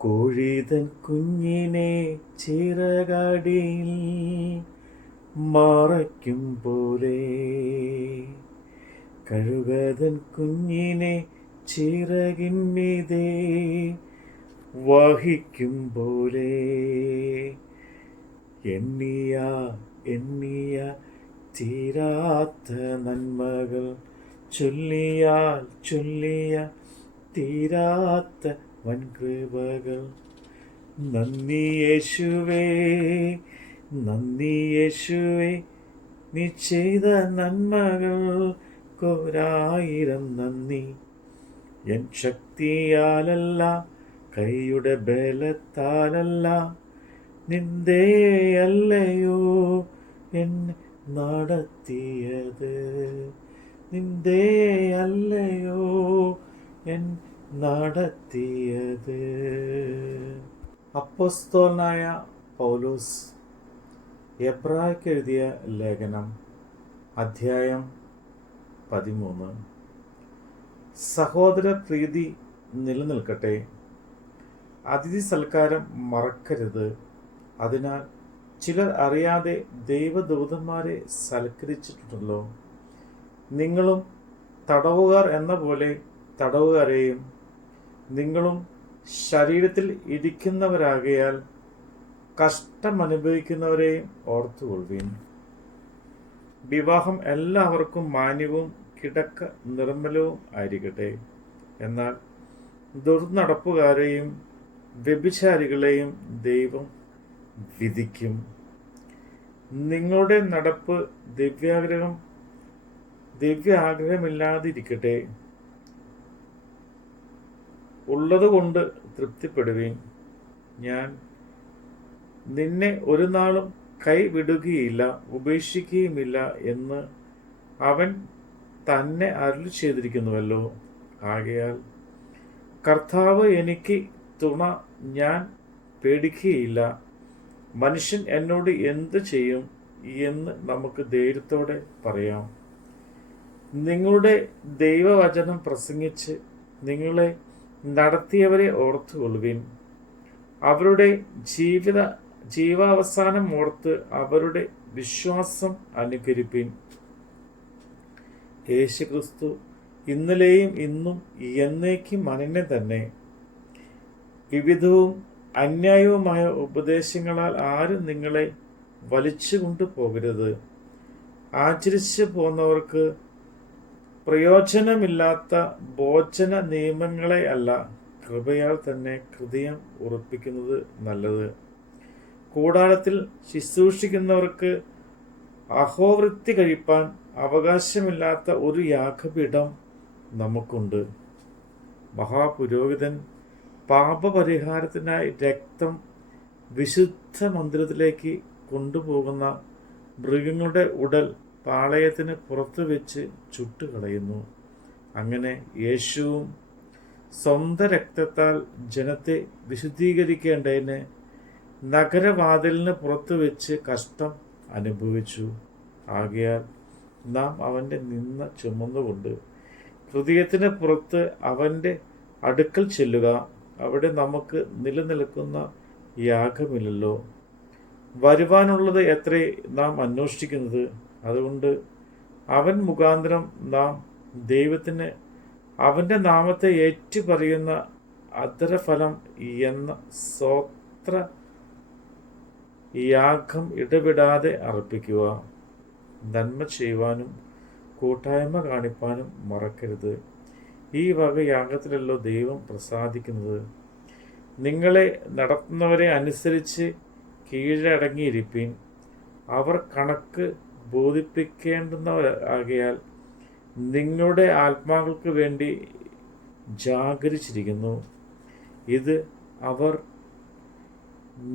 കോഴിതൻ കുഞ്ഞിനെ ചിറകടിയിൽ മറയ്ക്കും പോലെ, കഴുകതൻ കുഞ്ഞിനെ ചിറകിന്മീതെ വഹിക്കും പോലെ, എണ്ണിയ എണ്ണിയ തീരാത്ത നന്മകൾ, ചൊല്ലിയാൽ ചൊല്ലിയ തീരാത്ത വൻകൃപകൾ. നന്ദി യേശുവേ, നന്ദി യേശുവേ, നീ ചെയ്ത നന്മകൾക്കൊരായിരം നന്ദി. എൻ ശക്തിയാലല്ല, കൈയുടെ ബലത്താലല്ല, നിന്ദയല്ലയോ എന്നെ നടത്തിയത്, നിന്ദയല്ലയോ എൻ നടത്തിയത്. അപ്പോസ്തലനായ പൗലോസ് എബ്രായർക്ക് എഴുതിയ ലേഖനം അധ്യായം 13. സഹോദര പ്രീതി നിലനിൽക്കട്ടെ. അതിഥി സൽക്കാരം മറക്കരുത്. അതിനാൽ ചിലർ അറിയാതെ ദൈവദൂതന്മാരെ സൽക്കരിച്ചിട്ടുണ്ടല്ലോ. നിങ്ങളും തടവുകാർ എന്ന പോലെ തടവുകാരെയും, നിങ്ങളും ശരീരത്തിൽ ഇരിക്കുന്നവരാകയാൽ കഷ്ടമനുഭവിക്കുന്നവരെയും ഓർത്തുകൊള്ളുവിൻ. വിവാഹം എല്ലാവർക്കും മാന്യവും കിടക്ക നിർമ്മലവും ആയിരിക്കട്ടെ. എന്നാൽ ദുർനടപ്പുകാരെയും വ്യഭിചാരികളെയും ദൈവം വിധിക്കും. നിങ്ങളുടെ നടപ്പ് ദിവ്യാഗ്രഹമില്ലാതിരിക്കട്ടെ. ഉള്ളതുകൊണ്ട് തൃപ്തിപ്പെടുവീൻ. ഞാൻ നിന്നെ ഒരു നാളും കൈവിടുകയില്ല, ഉപേക്ഷിക്കുകയുമില്ല എന്ന് അവൻ തന്നെ അരുളി ചെയ്തിരിക്കുന്നുവല്ലോ. ആകയാൽ കർത്താവ് എനിക്ക് തുണ, ഞാൻ പേടിക്കുകയില്ല. മനുഷ്യൻ എന്നോട് എന്ത് ചെയ്യും എന്ന് നമുക്ക് ധൈര്യത്തോടെ പറയാം. നിങ്ങളുടെ ദൈവവചനം പ്രസംഗിച്ച് നിങ്ങളെ നടത്തിയവരെ ഓർത്തുകൊള്ളുവിൻ. അവരുടെ ജീവാവസാനം ഓർത്ത് അവരുടെ വിശ്വാസം അനുകരിപ്പിൻ. യേശുക്രിസ്തു ഇന്നലെയും ഇന്നും എന്നേക്കും അനന്യം തന്നെ. വിവിധവും അന്യായവുമായ ഉപദേശങ്ങളാൽ ആരും നിങ്ങളെ വലിച്ചുകൊണ്ടു പോകരുത്. ആചരിച്ചു പോന്നവർക്ക് പ്രയോജനമില്ലാത്ത ഭോജന നിയമങ്ങളെ അല്ല, കൃപയാൽ തന്നെ ഹൃദയം ഉറപ്പിക്കുന്നത് നല്ലത്. കൂടാരത്തിൽ ശുശ്രൂഷിക്കുന്നവർക്ക് അഹോവൃത്തി കഴിപ്പാൻ അവകാശമില്ലാത്ത ഒരു യാഗപീഠം നമുക്കുണ്ട്. മഹാപുരോഹിതൻ പാപപരിഹാരത്തിനായി രക്തം വിശുദ്ധ മന്ദിരത്തിലേക്ക് കൊണ്ടുപോകുന്ന മൃഗങ്ങളുടെ ഉടൽ പാളയത്തിന് പുറത്തു വെച്ച് ചുട്ടുകളയുന്നു. അങ്ങനെ യേശുവും സ്വന്തം രക്തത്താൽ ജനത്തെ വിശുദ്ധീകരിക്കേണ്ടതിന് നഗരവാതിലിന് പുറത്തു വെച്ച് കഷ്ടം അനുഭവിച്ചു. ആകയാൽ നാം അവൻ്റെ നിന്ന ചുമന്നുകൊണ്ട് ഹൃദയത്തിന് പുറത്ത് അവൻ്റെ അടുക്കൽ ചെല്ലുക. അവിടെ നമുക്ക് നിലനിൽക്കുന്ന യാഗമില്ലല്ലോ. വരുവാനുള്ളത് എത്രേ നാം അന്വേഷിക്കുന്നത്. അതുകൊണ്ട് അവൻ മുഖാന്തരം നാം ദൈവത്തിന് അവൻ്റെ നാമത്തെ ഏറ്റുപറയുന്ന അധരഫലം എന്ന സ്വോത്ര യാഗം ഇടപെടാതെ അർപ്പിക്കുക. നന്മ ചെയ്യുവാനും കൂട്ടായ്മ കാണിപ്പാനും മറക്കരുത്. ഈ വക യാഗത്തിലല്ലോ ദൈവം പ്രസാദിക്കുന്നത്. നിങ്ങളെ നടത്തുന്നവരെ അനുസരിച്ച് കീഴടങ്ങിയിരിപ്പീൻ. അവർ കണക്ക് ബോധിപ്പിക്കേണ്ടുന്നവരാകയാൽ നിങ്ങളുടെ ആത്മാക്കൾക്ക് വേണ്ടി ജാഗരിച്ചിരിക്കുന്നു. ഇത് അവർ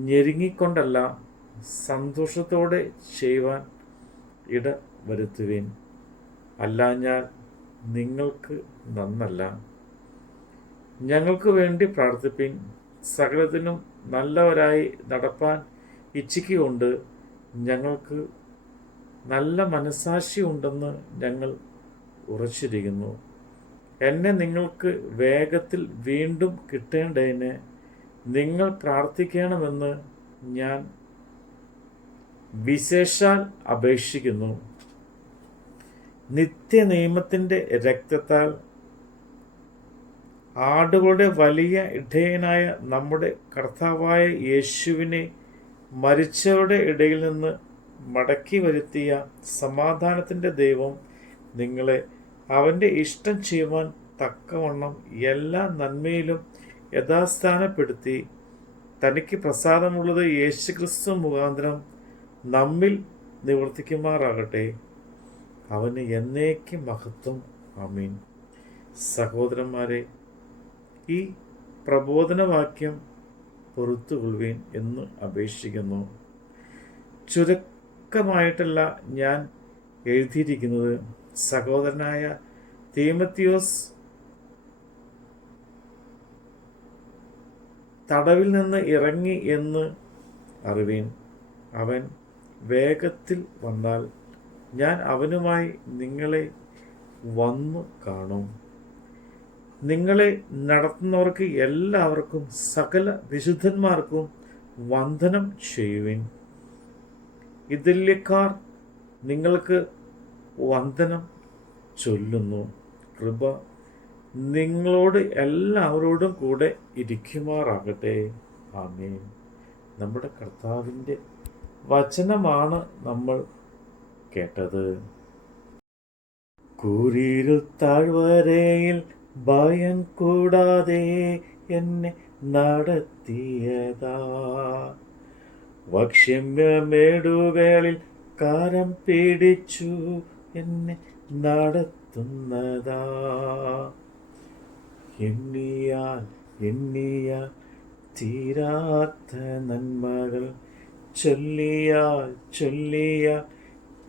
ഞെരുങ്ങിക്കൊണ്ടല്ല, സന്തോഷത്തോടെ ചെയ്യുവാൻ ഇട വരുത്തുവിൻ. അല്ലാഞ്ഞാൽ നിങ്ങൾക്ക് നന്നല്ല. ഞങ്ങൾക്ക് വേണ്ടി പ്രാർത്ഥിപ്പിൻ. സകലത്തിനും നല്ലവരായി നടപ്പാൻ ഇച്ഛിക്കുകൊണ്ട് ഞങ്ങൾക്ക് നല്ല മനസ്സാക്ഷി ഉണ്ടെന്ന് ഞങ്ങൾ ഉറച്ചിരിക്കുന്നു. എന്നെ നിങ്ങൾക്ക് വേഗത്തിൽ വീണ്ടും കിട്ടേണ്ടതിന് നിങ്ങൾ പ്രാർത്ഥിക്കണമെന്ന് ഞാൻ വിശേഷാൽ അപേക്ഷിക്കുന്നു. നിത്യനിയമത്തിൻ്റെ രക്തത്താൽ ആടുകളുടെ വലിയ ഇടയനായ നമ്മുടെ കർത്താവായ യേശുവിനെ മരിച്ചവരുടെ ഇടയിൽ നിന്ന് മടക്കി വരുത്തിയ സമാധാനത്തിൻ്റെ ദൈവം നിങ്ങളെ അവൻ്റെ ഇഷ്ടം ചെയ്യുവാൻ തക്കവണ്ണം എല്ലാ നന്മയിലും യഥാസ്ഥാനപ്പെടുത്തി തനിക്ക് പ്രസാദമുള്ളത് യേശുക്രിസ്തു മുഖാന്തരം നമ്മിൽ നിവർത്തിക്കുമാറാകട്ടെ. അവന് എന്നേക്കും മഹത്വം. ആമീൻ. സഹോദരന്മാരെ, ഈ പ്രബോധനവാക്യം പൊറുത്തുകൊള്ളുവീൻ എന്ന് അപേക്ഷിക്കുന്നു. ചുരുക്കമായിട്ടല്ല ഞാൻ എഴുതിയിരിക്കുന്നത്. സഹോദരനായ തീമത്തിയോസ് തടവിൽ നിന്ന് ഇറങ്ങി എന്ന് അറിവീൻ. അവൻ വേഗത്തിൽ വന്നാൽ ഞാൻ അവനുമായി നിങ്ങളെ വന്നു കാണും. നിങ്ങളെ നടത്തുന്നവർക്ക് എല്ലാവർക്കും സകല വിശുദ്ധന്മാർക്കും വന്ദനം ചെയ്യുവിൻ. ഇതല്യക്കാർ നിങ്ങൾക്ക് വന്ദനം ചൊല്ലുന്നു. കൃപ നിങ്ങളോട് എല്ലാവരോടും കൂടെ ഇരിക്കുമാറാകട്ടെ. ആമേൻ. നമ്മുടെ കർത്താവിൻ്റെ വചനമാണ് നമ്മൾ കേട്ടത്. കൂരിരുൾ താഴ്വരയിൽ ഭയം കൂടാതെ എന്നെ നടത്തിയതാ, വക്ഷ്യമ്യമേടുകളിൽ കരം പിടിച്ചു എന്നെ നടത്തുന്നതാ. എണ്ണിയാൽ തീരാത്ത നന്മകൾ, ചൊല്ലിയാൽ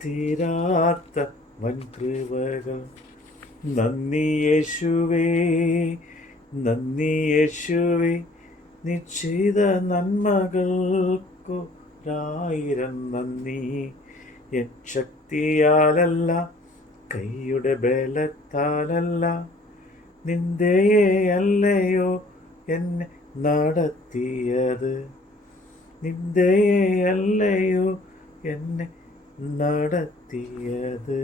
തീരാത്ത വൻകൃപകൾ. നന്ദി യേശുവേ, നീ ചെയ്ത നന്മകൾക്കൊരായിരം നന്ദി. എൻ ശക്തിയാലല്ല, കൈയുടെ ബലത്താലല്ല, നിന്ദയല്ലയോ എന്നെ നടത്തിയത്, നിന്ദയല്ലയോ എന്നെ നടത്തിയത്.